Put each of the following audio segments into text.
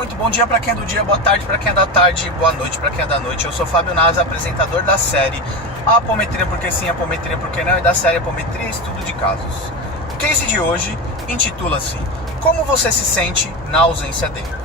muito bom dia para quem é do dia, boa tarde para quem é da tarde, boa noite para quem é da noite. Eu sou Fábio Nasa, apresentador da série Apometria Porque Sim, Apometria Porque Não, e da série Apometria Estudo de Casos. O case de hoje intitula-se Como você se sente na ausência dele?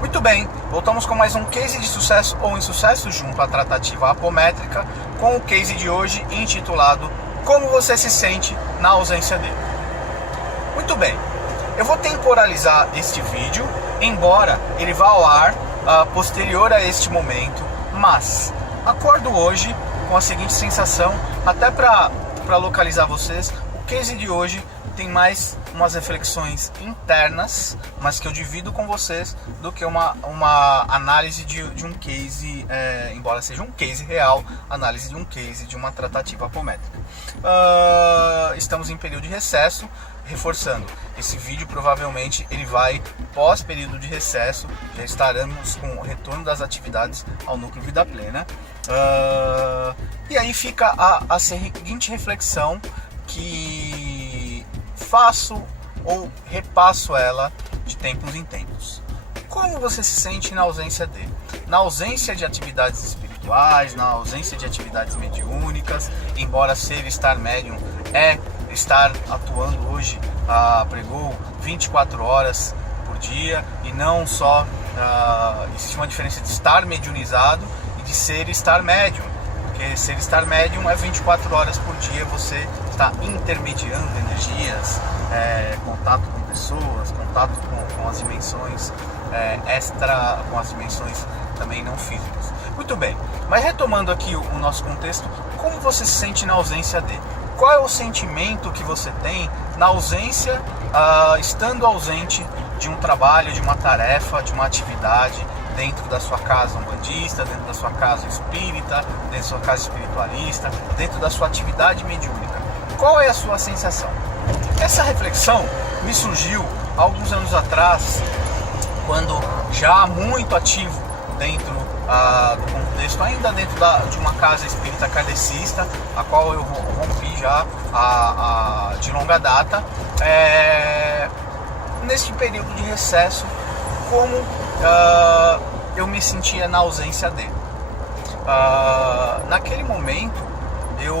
Muito bem, voltamos com mais um case de sucesso ou insucesso junto à tratativa apométrica, com o case de hoje intitulado Como você se sente na ausência dele. Muito bem, eu vou temporalizar este vídeo, embora ele vá ao ar posterior a este momento, mas acordo hoje com a seguinte sensação, até para localizar vocês. O case de hoje tem mais umas reflexões internas, mas que eu divido com vocês, do que uma análise de um case, embora seja um case real, análise de um case de uma tratativa apométrica. Estamos em período de recesso, reforçando, esse vídeo provavelmente ele vai pós período de recesso, já estaremos com o retorno das atividades ao núcleo Vida Plena. E aí fica a seguinte reflexão que faço ou repasso ela de tempos em tempos. Como você se sente na ausência dele? Na ausência de atividades espirituais, na ausência de atividades mediúnicas, embora ser estar médium é estar atuando hoje, pregou 24 horas por dia, e não só, existe uma diferença de estar mediunizado e de ser estar médium, porque ser estar médium é 24 horas por dia, você está intermediando energias, contato com pessoas, contato com as dimensões com as dimensões também não físicas. Muito bem, mas retomando aqui o nosso contexto, como você se sente na ausência dele? Qual é o sentimento que você tem na ausência, estando ausente de um trabalho, de uma tarefa, de uma atividade dentro da sua casa umbandista, dentro da sua casa espírita, dentro da sua casa espiritualista, dentro da sua atividade mediúnica? Qual é a sua sensação? Essa reflexão me surgiu há alguns anos atrás, quando já muito ativo dentro do contexto, ainda dentro de uma casa espírita kardecista, a qual eu rompi já de longa data, neste período de recesso, como eu me sentia na ausência dele. Naquele momento, eu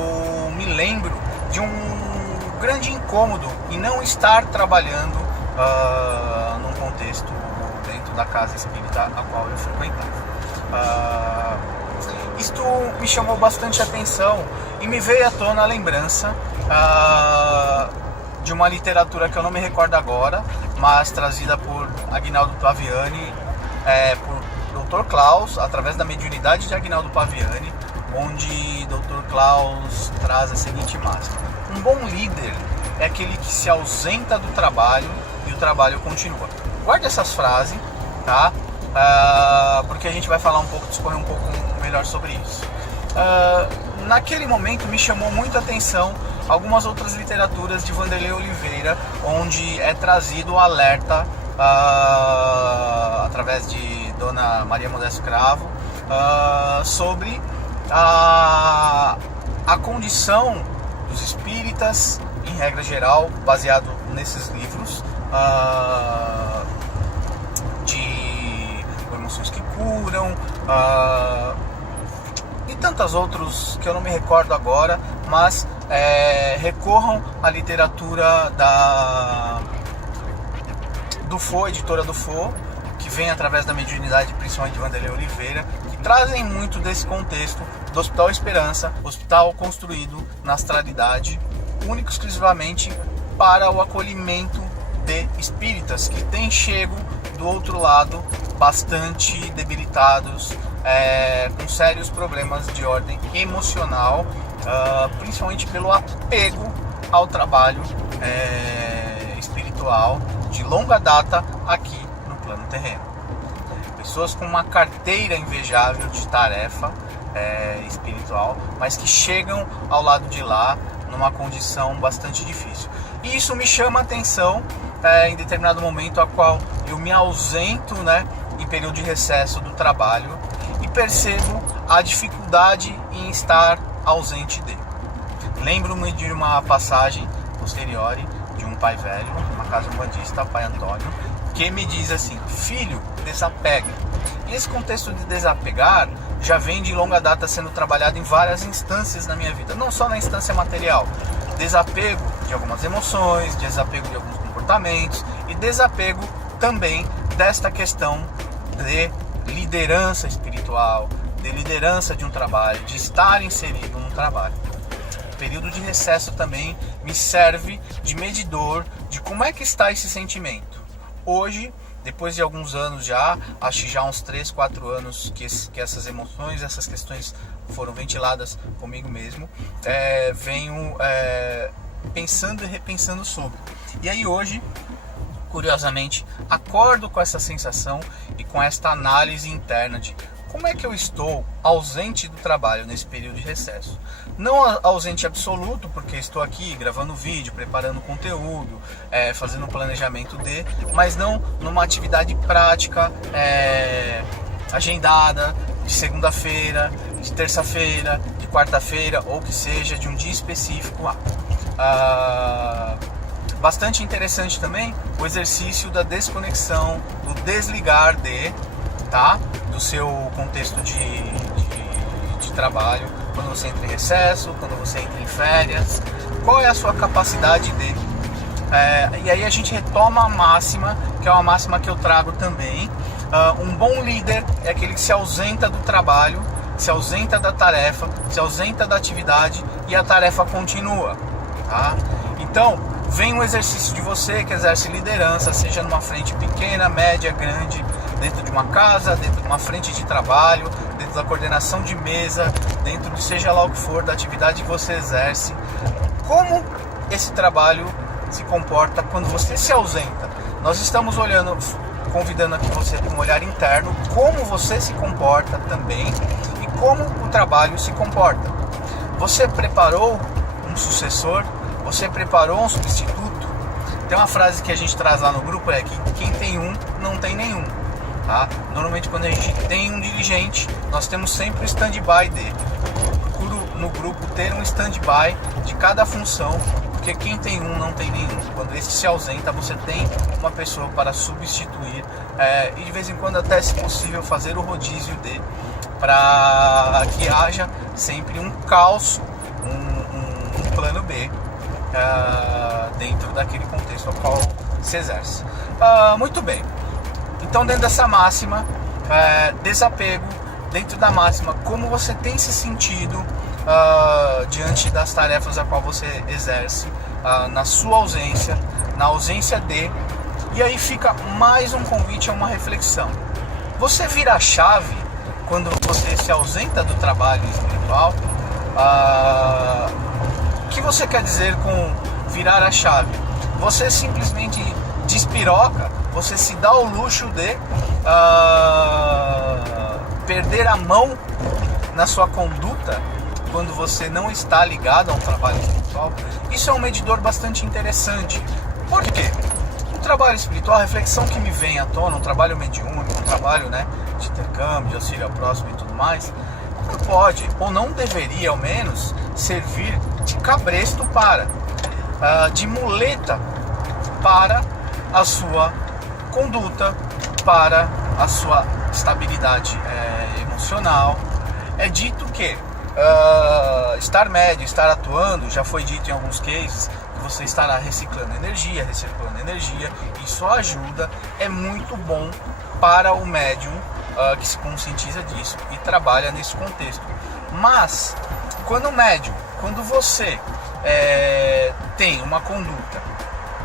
me lembro de um grande incômodo em não estar trabalhando num contexto dentro da casa espírita a qual eu frequentava. Isto me chamou bastante atenção e me veio à tona a lembrança de uma literatura que eu não me recordo agora, mas trazida por Aguinaldo Paviani, por Dr. Klaus, através da mediunidade de Aguinaldo Paviani, onde Dr. Klaus traz a seguinte máxima: um bom líder é aquele que se ausenta do trabalho e o trabalho continua. Guarde essas frases, tá? Porque a gente vai falar discorrer um pouco melhor sobre isso. Naquele momento me chamou muita atenção algumas outras literaturas de Vanderlei Oliveira, onde é trazido o alerta através de Dona Maria Modesto Cravo sobre a condição dos espíritas, em regra geral, baseado nesses livros, de emoções que curam, e tantos outros que eu não me recordo agora, mas recorram à literatura do Fo, editora do Fo, que vem através da mediunidade, principalmente de Vanderlei Oliveira, que trazem muito desse contexto do Hospital Esperança, hospital construído na astralidade, único e exclusivamente para o acolhimento de espíritas que têm chego do outro lado bastante debilitados, com sérios problemas de ordem emocional, principalmente pelo apego ao trabalho espiritual de longa data aqui no plano terreno. Pessoas com uma carteira invejável de tarefa espiritual, mas que chegam ao lado de lá numa condição bastante difícil. E isso me chama a atenção em determinado momento a qual eu me ausento, em período de recesso do trabalho, e percebo a dificuldade em estar ausente dele. Lembro-me de uma passagem posterior de um pai velho, uma casa umbandista, pai Antônio, que me diz assim: filho, desapega. E esse contexto de desapegar já vem de longa data sendo trabalhado em várias instâncias na minha vida, não só na instância material. Desapego de algumas emoções, desapego de alguns comportamentos e desapego também desta questão de liderança espiritual, de liderança de um trabalho, de estar inserido num trabalho. O período de recesso também me serve de medidor de como é que está esse sentimento. Hoje, depois de alguns anos acho que já uns 3, 4 anos que essas emoções, essas questões foram ventiladas comigo mesmo, venho pensando e repensando sobre. E aí hoje, curiosamente, acordo com essa sensação e com esta análise interna de como é que eu estou ausente do trabalho nesse período de recesso. Não ausente absoluto, porque estou aqui gravando vídeo, preparando conteúdo, fazendo planejamento mas não numa atividade prática, agendada, de segunda-feira, de terça-feira, de quarta-feira, ou que seja, de um dia específico lá. Bastante interessante também o exercício da desconexão, do desligar do seu contexto de trabalho, quando você entra em recesso, quando você entra em férias, qual é a sua capacidade de... e aí a gente retoma a máxima, que é uma máxima que eu trago também. Um bom líder é aquele que se ausenta do trabalho, se ausenta da tarefa, se ausenta da atividade e a tarefa continua. Então, vem um exercício de você que exerce liderança, seja numa frente pequena, média, grande, dentro de uma casa, dentro de uma frente de trabalho, dentro da coordenação de mesa, dentro de seja lá o que for, da atividade que você exerce. Como esse trabalho se comporta quando você se ausenta? Nós estamos convidando aqui você com um olhar interno, como você se comporta também e como o trabalho se comporta. Você preparou um sucessor? Você preparou um substituto? Tem uma frase que a gente traz lá no grupo, que quem tem um, não tem nenhum. Normalmente quando a gente tem um dirigente, nós temos sempre o stand-by dele. Eu procuro no grupo ter um stand-by de cada função, porque quem tem um, não tem nenhum. Quando esse se ausenta, você tem uma pessoa para substituir, e de vez em quando até, se possível, fazer o rodízio dele, para que haja sempre um calço, um plano B, dentro daquele contexto ao qual se exerce. Muito bem, então dentro dessa máxima, desapego, dentro da máxima, como você tem se sentido diante das tarefas a qual você exerce, na sua ausência, na ausência e aí fica mais um convite a uma reflexão. Você vira a chave quando você se ausenta do trabalho espiritual? O que você quer dizer com virar a chave? Você simplesmente despiroca, você se dá o luxo de perder a mão na sua conduta quando você não está ligado a um trabalho espiritual? Isso é um medidor bastante interessante. Por quê? O trabalho espiritual, a reflexão que me vem à tona, um trabalho mediúnico, um trabalho de intercâmbio, de auxílio ao próximo e tudo mais, não pode, ou não deveria ao menos, servir de cabresto de muleta para a sua conduta, para a sua estabilidade emocional. É dito que estar médio, estar atuando, já foi dito em alguns cases, que você estará reciclando energia, isso ajuda, é muito bom para o médium que se conscientiza disso e trabalha nesse contexto. Mas, quando você tem uma conduta,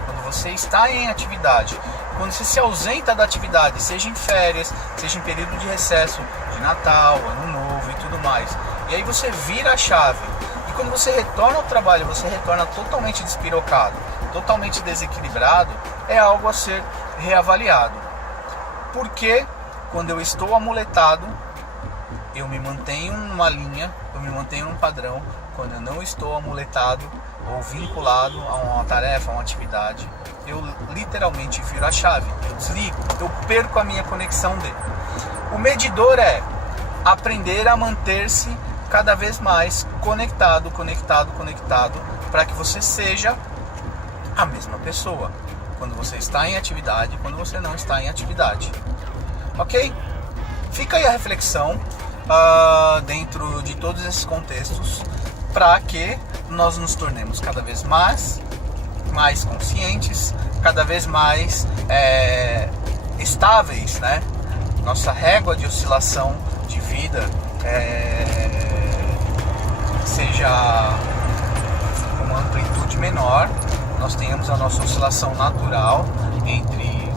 quando você está em atividade, quando você se ausenta da atividade, seja em férias, seja em período de recesso, de Natal, Ano Novo e tudo mais, e aí você vira a chave, e quando você retorna ao trabalho, você retorna totalmente despirocado, totalmente desequilibrado, é algo a ser reavaliado. Porque quando eu estou amuletado, eu me mantenho numa linha, eu me mantenho num padrão. Quando eu não estou amuletado ou vinculado a uma tarefa, a uma atividade, eu literalmente viro a chave, eu desligo, eu perco a minha conexão dele. O medidor é aprender a manter-se cada vez mais conectado, para que você seja a mesma pessoa quando você está em atividade e quando você não está em atividade. Ok? Fica aí a reflexão dentro de todos esses contextos, para que nós nos tornemos cada vez mais conscientes, cada vez mais estáveis, né? Nossa régua de oscilação de vida seja com uma amplitude menor, nós tenhamos a nossa oscilação natural entre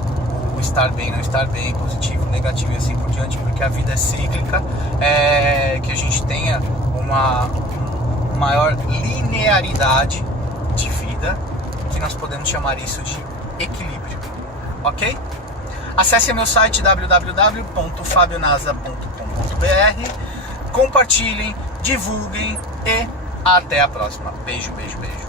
o estar bem, não estar bem, positivo, negativo e assim por diante, porque a vida é cíclica, que a gente tenha uma maior linearidade de vida, que nós podemos chamar isso de equilíbrio, ok? Acesse meu site www.fabionasa.com.br, compartilhem, divulguem e até a próxima. Beijo, beijo, beijo.